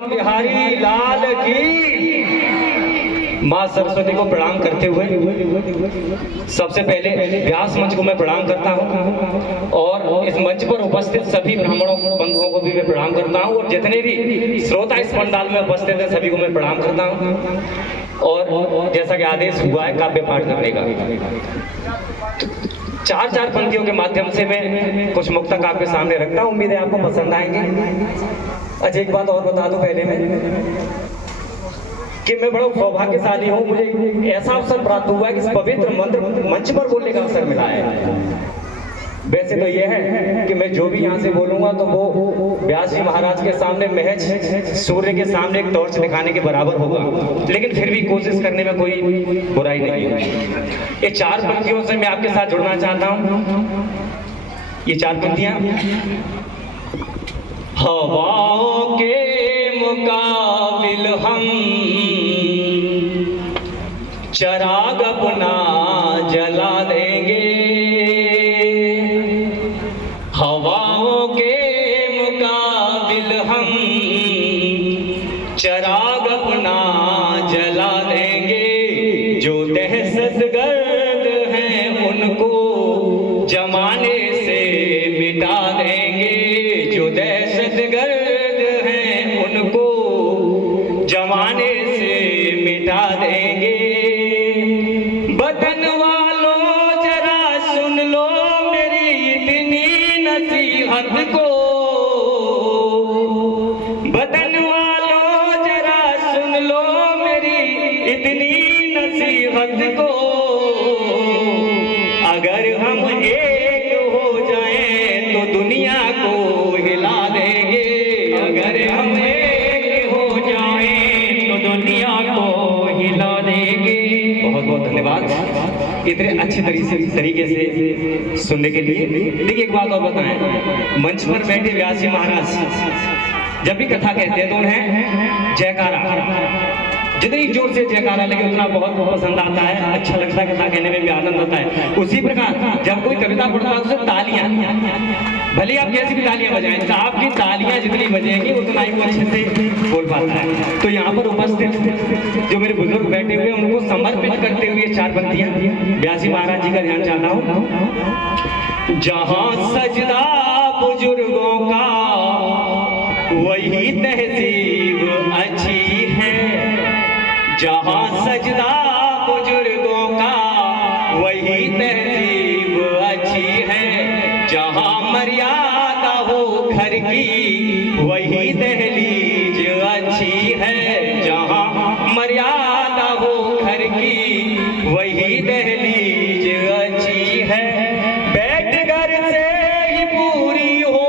बिहारी लाल की। माँ सरस्वती को प्रणाम करते हुए सबसे पहले व्यास मंच को मैं प्रणाम करता हूँ और इस मंच पर उपस्थित सभी ब्राह्मणों बंधुओं को भी मैं प्रणाम करता हूँ और जितने भी श्रोता इस पंडाल में उपस्थित हैं सभी को मैं प्रणाम करता हूँ। और जैसा कि आदेश हुआ है काव्य पाठ करने का, चार पंक्तियों के माध्यम से मैं कुछ मुक्तक आपके सामने रखता हूँ। उम्मीद है आपको पसंद आएंगे। अच्छा, एक बात और बता दूं पहले मैं कि मैं बड़ा सौभाग्यशाली हूँ। मुझे ऐसा अवसर प्राप्त हुआ है कि इस पवित्र मंच पर बोलने का अवसर मिला है। वैसे तो यह है कि मैं जो भी यहाँ से बोलूंगा तो वो व्यास जी महाराज के सामने महज सूर्य के सामने एक टॉर्च दिखाने के बराबर होगा, लेकिन फिर भी कोशिश करने में कोई बुराई नहीं है। ये चार पंक्तियों से मैं आपके साथ जुड़ना चाहता हूँ। ये चार पंक्तियां हवाओं के मुकाबिल हम चिराग अपना जला देंगे, हवाओं के मुकाबिल हम चिराग अपना जला देंगे। जो दहशतगर्द हैं उनको जमाने से मिटा देंगे, जो दहशतगर्द हैं उनको जमाने से मिटा देंगे। बदन वालों जरा सुन लो मेरी इतनी नसीहत को, बदन वालों जरा सुन लो मेरी इतनी नसीहत को। अगर हम एक हो जाएं तो दुनिया को हिला देंगे, अगर हम एक हो जाएं तो दुनिया को हिला देंगे। बहुत बहुत धन्यवाद इतने अच्छे तरीके से सुनने के लिए। देखिए, एक बात और बताएं, मंच पर बैठे व्यास जी महाराज जब भी कथा कहते हैं तो उन्हें जयकारा, जितनी जोर से जयकारा लगे उतना बहुत पसंद आता है, अच्छा लगता है, कथा कहने में भी आनंद आता है। उसी प्रकार जब कोई कविता पढ़ता है उससे तालियां, भले आप कैसी भी तालियां बजाएं, आपकी तालियां जितनी बजेंगी उतना ही अच्छे से बोल पाता है। तो यहाँ पर उपस्थित जो मेरे बुजुर्ग बैठे हुए हैं उनको समर्पित करते हुए चार पंक्तियां व्यास जी महाराज जी का ध्यान चाहता हूँ। जहाँ सजदा बुजुर्गों का वही तहजीब अच्छी है, जहाँ सजदा बुजुर्गों का वही तहजीब अच्छी है। जहाँ मर्यादा हो घर की वही दहलीज अच्छी है, जहाँ मर्यादा हो घर की वही दहलीज अच्छी है। बैठ घर से ही पूरी हो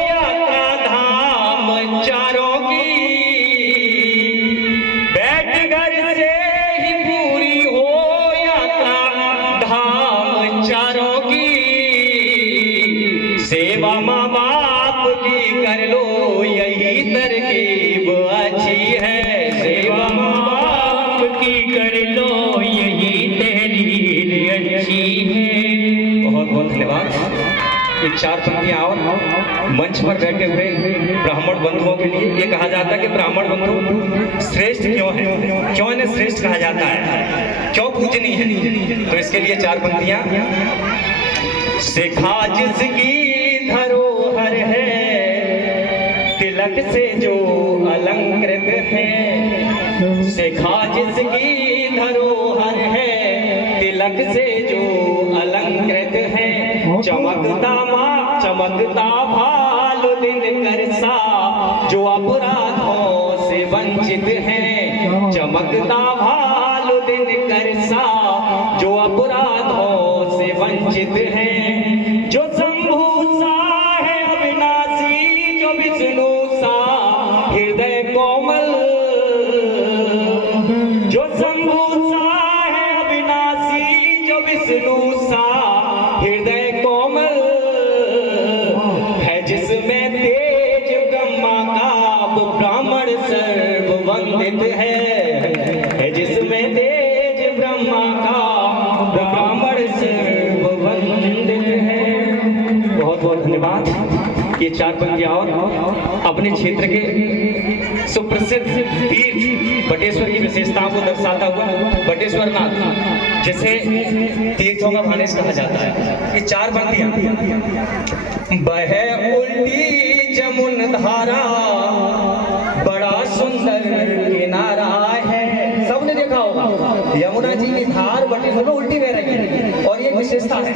यात्रा धाम चारों की, बैठ घर से ही पूरी हो यात्रा धाम चारों की। सेवा माँ बाप की कर लो यही तरकीब अच्छी है, सेवा माँ बाप की कर लो यही तहरीर अच्छी है। बहुत बहुत धन्यवाद। एक चार पंक्तियां और मंच पर बैठे हुए ब्राह्मण बंधुओं के लिए। ये कहा जाता है कि ब्राह्मण बंधु श्रेष्ठ क्यों है, क्यों इन्हें श्रेष्ठ कहा जाता है, क्यों पूजनीय है। तो इसके लिए चार पंक्तियां। शिखा जिसकी धरोहर है तिलक से जो अलंकृत है, शिखा जिसकी धरोहर है तिलक से जो अलंकृत है। चमकता भाल दिन करसा जो अपराधों से वंचित है, चमकता भाल दिन करसा जो अपराधों से वंचित है। जो शंभू सा है अविनाशी, जो विष्णु सा हृदय कोमल, जो शंभु सा है अविनाशी, जो विष्णु सा हृदय कोमल है। जिसमें तेज ब्रह्मा का ब्राह्मण सर्व वंदित है, जिसमें तेज ब्रह्मा का ब्राह्मण सर्व वंदित है। बहुत बहुत धन्यवाद। ये चार पंक्तियां और अपने क्षेत्र के सुप्रसिद्ध वीर बटेश्वर की विशेषताओं को दर्शाता हुआ बटेश्वर नाथ, जिसे तीर्थों का भानेश कहा जाता है। ये चार पंक्तियां। बहे उल्टी जमुन धारा, बड़ा सुंदर किनारा है। सबने देखा होगा यमुना जी की धार बटेश्वर में उल्टी बह रही है, और ये विशेषता है।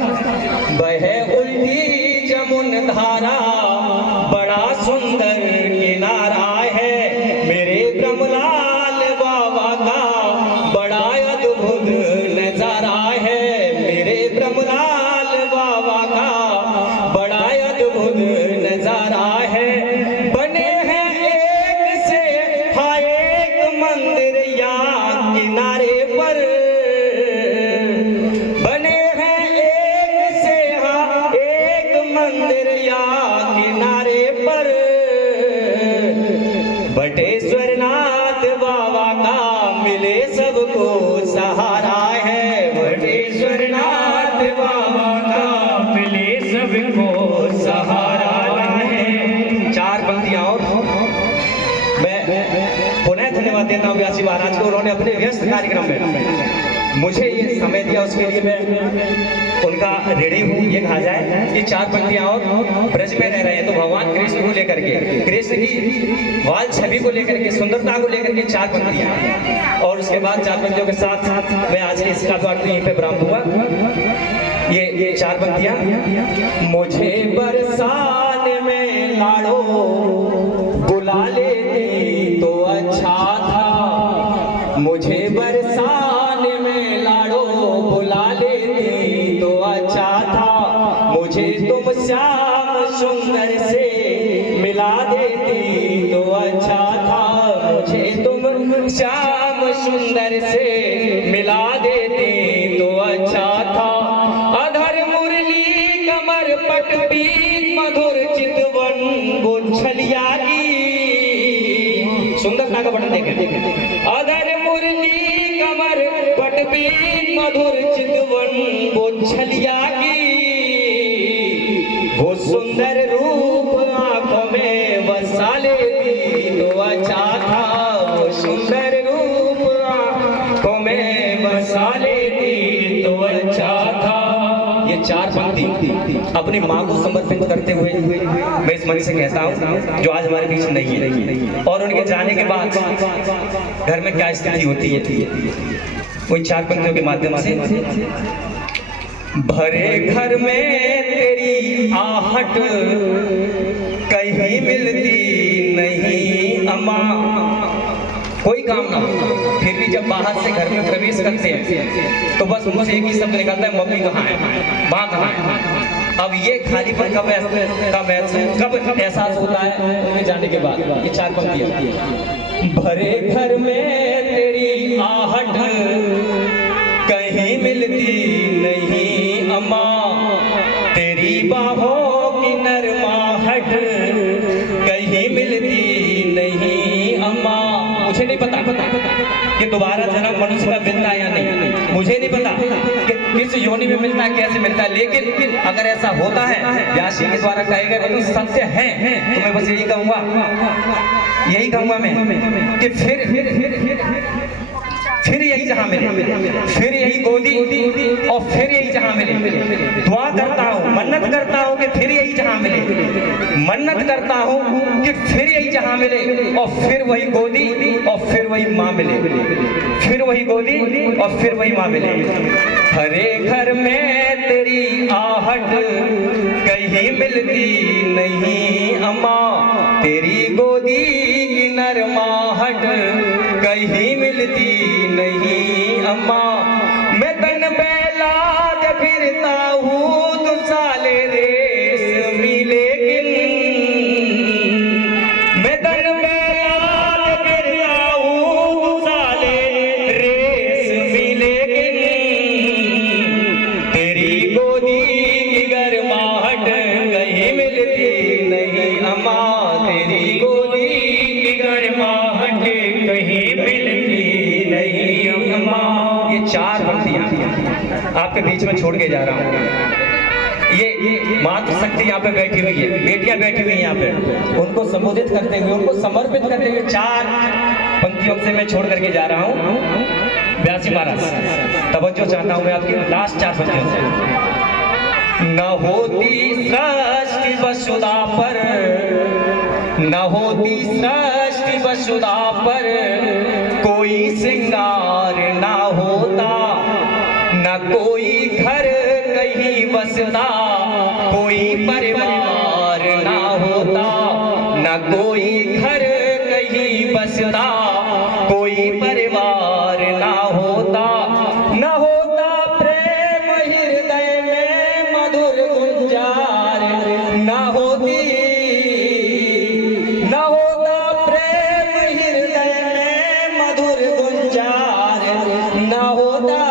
बहे उल्टी जमुन धारा, बड़ा सुंदर किनारा है। मेरे ब्रह्मलाल बाबा का बड़ा अद्भुत नजारा है। मेरे ब्रह्मलाल बाबा का बड़ा अद्भुत नजारा है। बने हैं एक से एक मंदिर या किनारे पर, बने हैं एक से एक मंदिर या किनारे पर। बटेश्वर नाथ बाबा का मिले सबको सहारा है। बटेश्वर नाथ बाबा का मिले सबको सहारा है। चार पंक्तियां और मैं पुनः धन्यवाद देता हूँ व्यासी महाराज को। उन्होंने अपने व्यस्त कार्यक्रम में मुझे ये समय दिया, उसके लिए मैं उनका ऋणी हूँ। ये कहा जाए कि चार पंक्तियां और ब्रज में रह रहे हैं तो भगवान कृष्ण को लेकर के, कृष्ण की वाल छवि को लेकर के, सुंदरता को लेकर के चार पंक्तियां। और उसके बाद चार पंक्तियों के साथ मैं आज के इसका पाठ यहीं पे विराम दूंगा। ये चार पंक्तियां। मुझे बरसात में लाड़ो बुला लेती तो अच्छा था। मुझे बरसात में लाड़ो बुला लेती तो अच्छा था। मुझे तुम श्याम सुंदर से मिला देती तो अच्छा था। मुझे तुम श्याम सुंदर से मिला देती तो अच्छा था। अधर मुरली कमर पटबीन मधुर चितवन गोछलिया की। सुंदरता का वर्णन देखें। अधर मुरली कमर पटबीन मधुर चितवन गोछलिया की। वो सुंदर रूप आंखों में बसा लेती तो अच्छा था। वो सुंदर रूप आंखों में बसा लेती तो अच्छा था। ये चार पंक्ति अपनी माँ को समर्पित करते हुए मैं इस मंच से कहता हूँ, जो आज हमारे बीच नहीं है, और उनके जाने के बाद घर में क्या स्थिति होती है, उन चार पंक्तियों के माध्यम से। भरे घर में तेरी आहट कहीं मिलती नहीं अम्मा। कोई काम ना हो, फिर भी जब बाहर से घर में प्रवेश करते हैं तो बस मुझसे एक ही शब्द निकलता है, मम्मी कहाँ है, माँ कहाँ है। अब ये खालीपन कब एहसास होता है उनमें जाने के बाद। ये चार पंक्तियां। भरे घर में तेरी आहट कहीं मिलती नहीं अम्मा। तेरी बाहों की नरमाहट कहीं मिलती नहीं अम्मा। मुझे नहीं पता कि दोबारा जन्म मनुष्य का मिलता है या नहीं, मुझे नहीं पता कि किस योनि में मिलता है, कैसे मिलता है, लेकिन अगर ऐसा होता है व्यासी के द्वारा कहे गए तो सत्य है, तो मैं बस यही कहूंगा मैं कि फिर यही जहां मिले, फिर यही गोदी और फिर यही जहां मिले। दुआ करता हूँ, मन्नत करता हूँ कि फिर यही जहां मिले, मन्नत करता हूँ कि फिर यही जहां मिले, और फिर वही गोदी और फिर वही माँ मिले, फिर वही गोदी और फिर वही माँ मिले। हरे घर में तेरी आहट कहीं मिलती नहीं अम्मा। तेरी गोदी की नरमाहट कहीं मिलती नहीं अम्मा। मैं तन बेला फिरता हूँ तो साले रेशमी, लेकिन मैं तन बेला फिरता हूँ तो साले रेशमी, लेकिन तेरी गोदी की गर्माहट कहीं मिलती नहीं अम्मा। तेरी गोदी की गर्माहट कहीं मिलती नहीं अम्मा। ये चार पंक्तियां आपके बीच में छोड़ के जा रहा हूँ। ये मातृशक्ति यहाँ पे बैठी हुई है, बेटियां बैठी हुई हैं यहाँ पे, उनको संबोधित करते हुए, उनको समर्पित करते हुए 4 पंक्तियों से मैं छोड़ करके जा रहा हूँ। व्यासी महाराज तवज्जो चाहता हूँ मैं आपकी लास्ट 4 पंक्तियों से। न होती सृष्टि वसुधा पर, न होती सृष्टि वसुधा पर, कोई श्रृंगार ना होता, न कोई घर कहीं बसता, कोई परिवार ना होता, न कोई घर कहीं बसता, कोई परिवार ना होता, न होता प्रेम हृदय में मधुर गुंजार, न होती, न होता प्रेम हृदय में मधुर गुंजार, न होता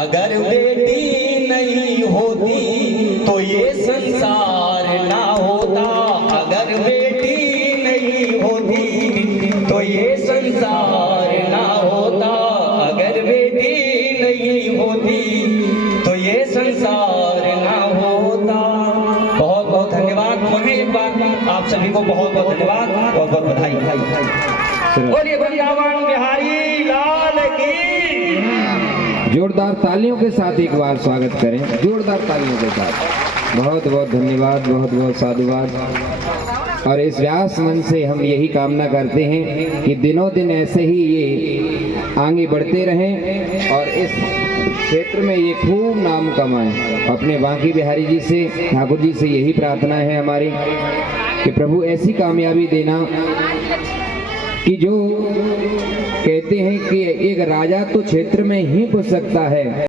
अगर बेटी नहीं होती तो ये संसार ना होता, अगर बेटी नहीं होती तो ये संसार ना होता, अगर बेटी नहीं होती तो ये संसार ना होता। बहुत बहुत धन्यवाद। पुनः एक बार आप सभी को बहुत बहुत धन्यवाद, बहुत बहुत बधाई। बोलिए वृंदावन बिहारी लाल की। जोरदार तालियों के साथ एक बार स्वागत करें, जोरदार तालियों के साथ। बहुत बहुत धन्यवाद, बहुत बहुत साधुवाद। और इस व्यास मन से हम यही कामना करते हैं कि दिनों दिन ऐसे ही ये आगे बढ़ते रहें और इस क्षेत्र में ये खूब नाम कमाएं। अपने बांकी बिहारी जी से, ठाकुर जी से यही प्रार्थना है हमारी कि प्रभु ऐसी कामयाबी देना कि जो कहते हैं कि एक राजा तो क्षेत्र में ही घुस सकता है,